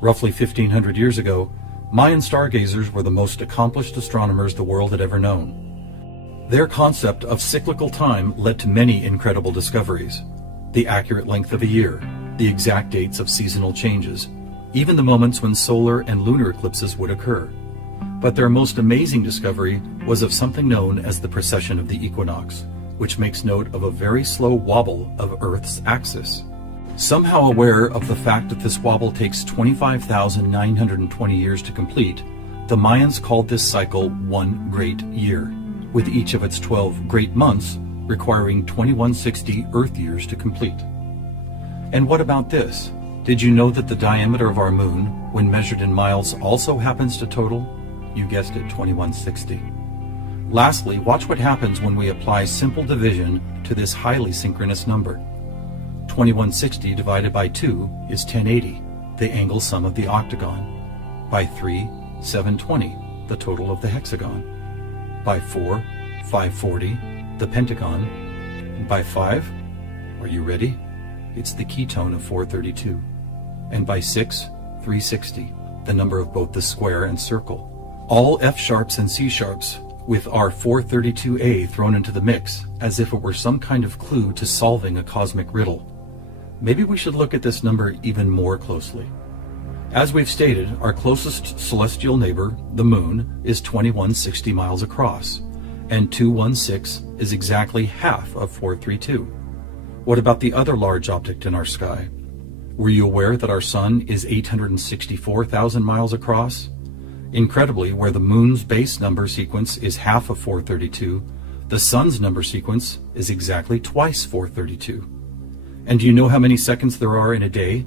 Roughly 1,500 years ago, Mayan stargazers were the most accomplished astronomers the world had ever known. Their concept of cyclical time led to many incredible discoveries. The accurate length of a year, the exact dates of seasonal changes, even the moments when solar and lunar eclipses would occur. But their most amazing discovery was of something known as the precession of the equinox, which makes note of a very slow wobble of Earth's axis. Somehow aware of the fact that this wobble takes 25,920 years to complete, the Mayans called this cycle one great year, with each of its 12 great months requiring 2160 Earth years to complete. And what about this? Did you know that the diameter of our moon, when measured in miles, also happens to total? You guessed it, 2160. Lastly, watch what happens when we apply simple division to this highly synchronous number. 2160 divided by 2 is 1080, the angle sum of the octagon. By 3, 720, the total of the hexagon. By 4, 540, the pentagon. And by 5, are you ready? It's the ketone of 432. And by 6, 360, the number of both the square and circle. All F sharps and C sharps, with our 432A thrown into the mix, as if it were some kind of clue to solving a cosmic riddle. Maybe we should look at this number even more closely. As we've stated, our closest celestial neighbor, the moon, is 2160 miles across, and 216 is exactly half of 432. What about the other large object in our sky? Were you aware that our sun is 864,000 miles across? Incredibly, where the moon's base number sequence is half of 432, the sun's number sequence is exactly twice 432. And do you know how many seconds there are in a day?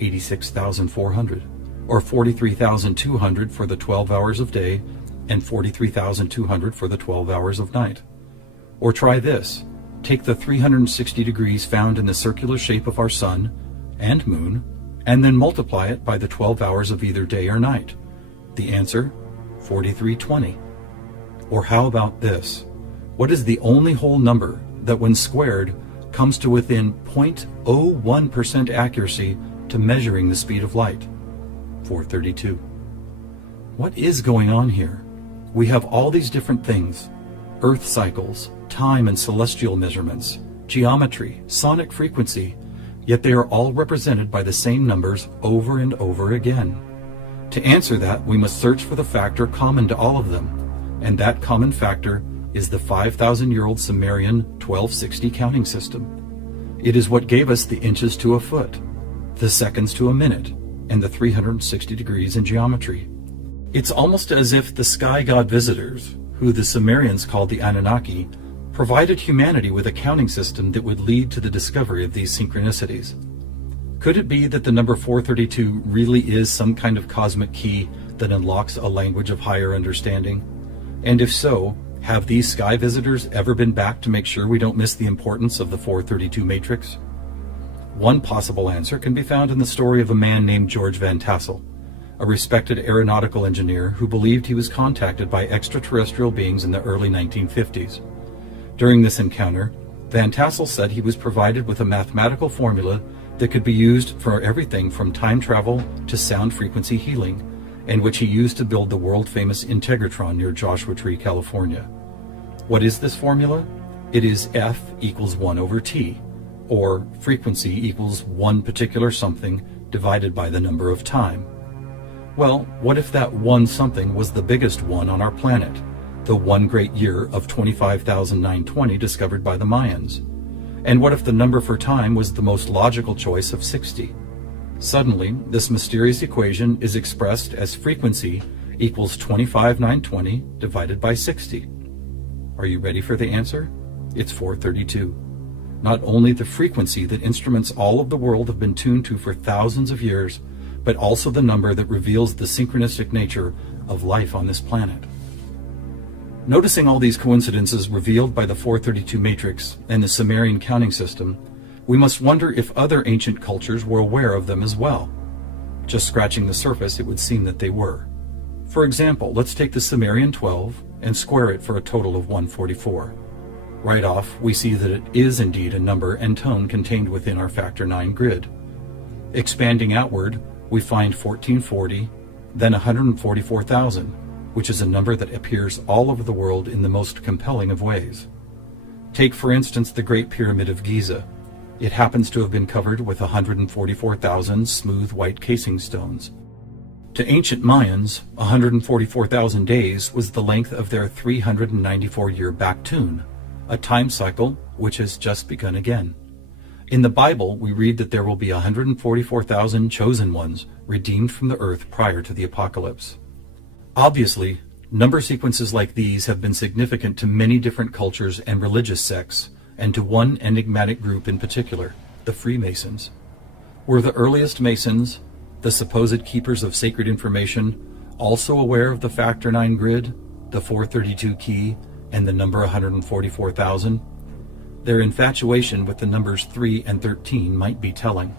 86,400, or 43,200 for the 12 hours of day, and 43,200 for the 12 hours of night. Or try this. Take the 360 degrees found in the circular shape of our sun and moon, and then multiply it by the 12 hours of either day or night. The answer, 4320. Or how about this? What is the only whole number that, when squared, comes to within 0.01% accuracy to measuring the speed of light? 432. What is going on here? We have all these different things: Earth cycles, time and celestial measurements, geometry, sonic frequency, yet they are all represented by the same numbers over and over again. To answer that, we must search for the factor common to all of them, and that common factor is the 5,000-year-old Sumerian 1260 counting system. It is what gave us the inches to a foot, the seconds to a minute, and the 360 degrees in geometry. It's almost as if the sky god visitors, who the Sumerians called the Anunnaki, provided humanity with a counting system that would lead to the discovery of these synchronicities. Could it be that the number 432 really is some kind of cosmic key that unlocks a language of higher understanding? And if so, have these sky visitors ever been back to make sure we don't miss the importance of the 432 matrix? One possible answer can be found in the story of a man named George Van Tassel, a respected aeronautical engineer who believed he was contacted by extraterrestrial beings in the early 1950s. During this encounter, Van Tassel said he was provided with a mathematical formula that could be used for everything from time travel to sound frequency healing, and which he used to build the world-famous Integratron near Joshua Tree, California. What is this formula? It is F equals 1 over T, or frequency equals one particular something divided by the number of time. Well, what if that one something was the biggest one on our planet, the one great year of 25,920 discovered by the Mayans? And what if the number for time was the most logical choice of 60? Suddenly, this mysterious equation is expressed as frequency equals 25,920 divided by 60. Are you ready for the answer? It's 432. Not only the frequency that instruments all of the world have been tuned to for thousands of years, but also the number that reveals the synchronistic nature of life on this planet. Noticing all these coincidences revealed by the 432 matrix and the Sumerian counting system, we must wonder if other ancient cultures were aware of them as well. Just scratching the surface, it would seem that they were. For example, let's take the Sumerian 12 and square it for a total of 144. Right off, we see that it is indeed a number and tone contained within our factor 9 grid. Expanding outward, we find 1440, then 144,000, which is a number that appears all over the world in the most compelling of ways. Take, for instance, the Great Pyramid of Giza. It happens to have been covered with 144,000 smooth white casing stones. To ancient Mayans, 144,000 days was the length of their 394-year back tune, a time cycle which has just begun again. In the Bible, we read that there will be 144,000 chosen ones redeemed from the earth prior to the apocalypse. Obviously, number sequences like these have been significant to many different cultures and religious sects, and to one enigmatic group in particular, the Freemasons. Were the earliest Masons, the supposed keepers of sacred information, also aware of the Factor 9 grid, the 432 key, and the number 144,000? Their infatuation with the numbers 3 and 13 might be telling.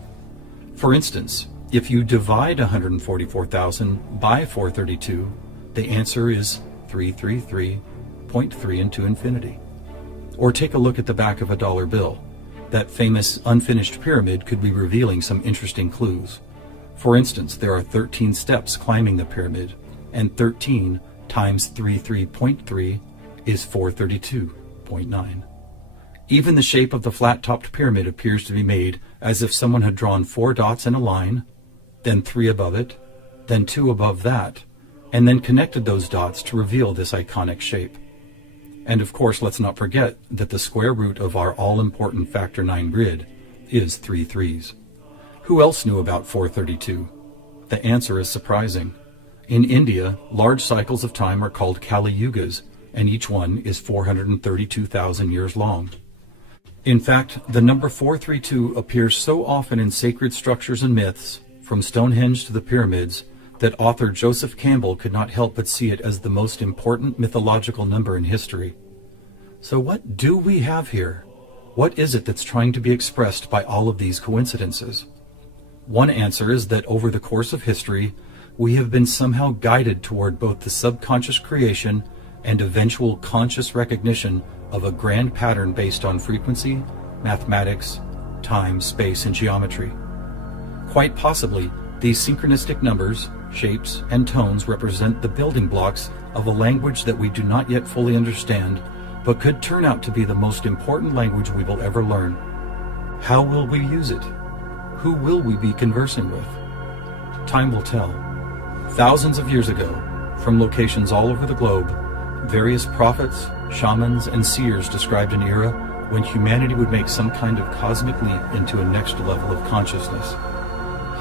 For instance, if you divide 144,000 by 432, the answer is 333.3 into infinity. Or take a look at the back of a dollar bill. That famous unfinished pyramid could be revealing some interesting clues. For instance, there are 13 steps climbing the pyramid, and 13 times 33.3 is 432.9. Even the shape of the flat-topped pyramid appears to be made as if someone had drawn 4 dots in a line, then 3 above it, then 2 above that, and then connected those dots to reveal this iconic shape. And of course, let's not forget that the square root of our all-important Factor 9 grid is 3 threes. Who else knew about 432? The answer is surprising. In India, large cycles of time are called Kali Yugas, and each one is 432,000 years long. In fact, the number 432 appears so often in sacred structures and myths, from Stonehenge to the pyramids, that author Joseph Campbell could not help but see it as the most important mythological number in history. So what do we have here? What is it that's trying to be expressed by all of these coincidences? One answer is that over the course of history, we have been somehow guided toward both the subconscious creation and eventual conscious recognition of a grand pattern based on frequency, mathematics, time, space, and geometry. Quite possibly, these synchronistic numbers, shapes, and tones represent the building blocks of a language that we do not yet fully understand, but could turn out to be the most important language we will ever learn. How will we use it? Who will we be conversing with? Time will tell. Thousands of years ago, from locations all over the globe, various prophets, shamans, and seers described an era when humanity would make some kind of cosmic leap into a next level of consciousness.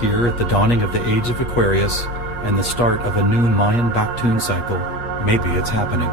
Here, at the dawning of the age of Aquarius and the start of a new Mayan back tune cycle, maybe it's happening.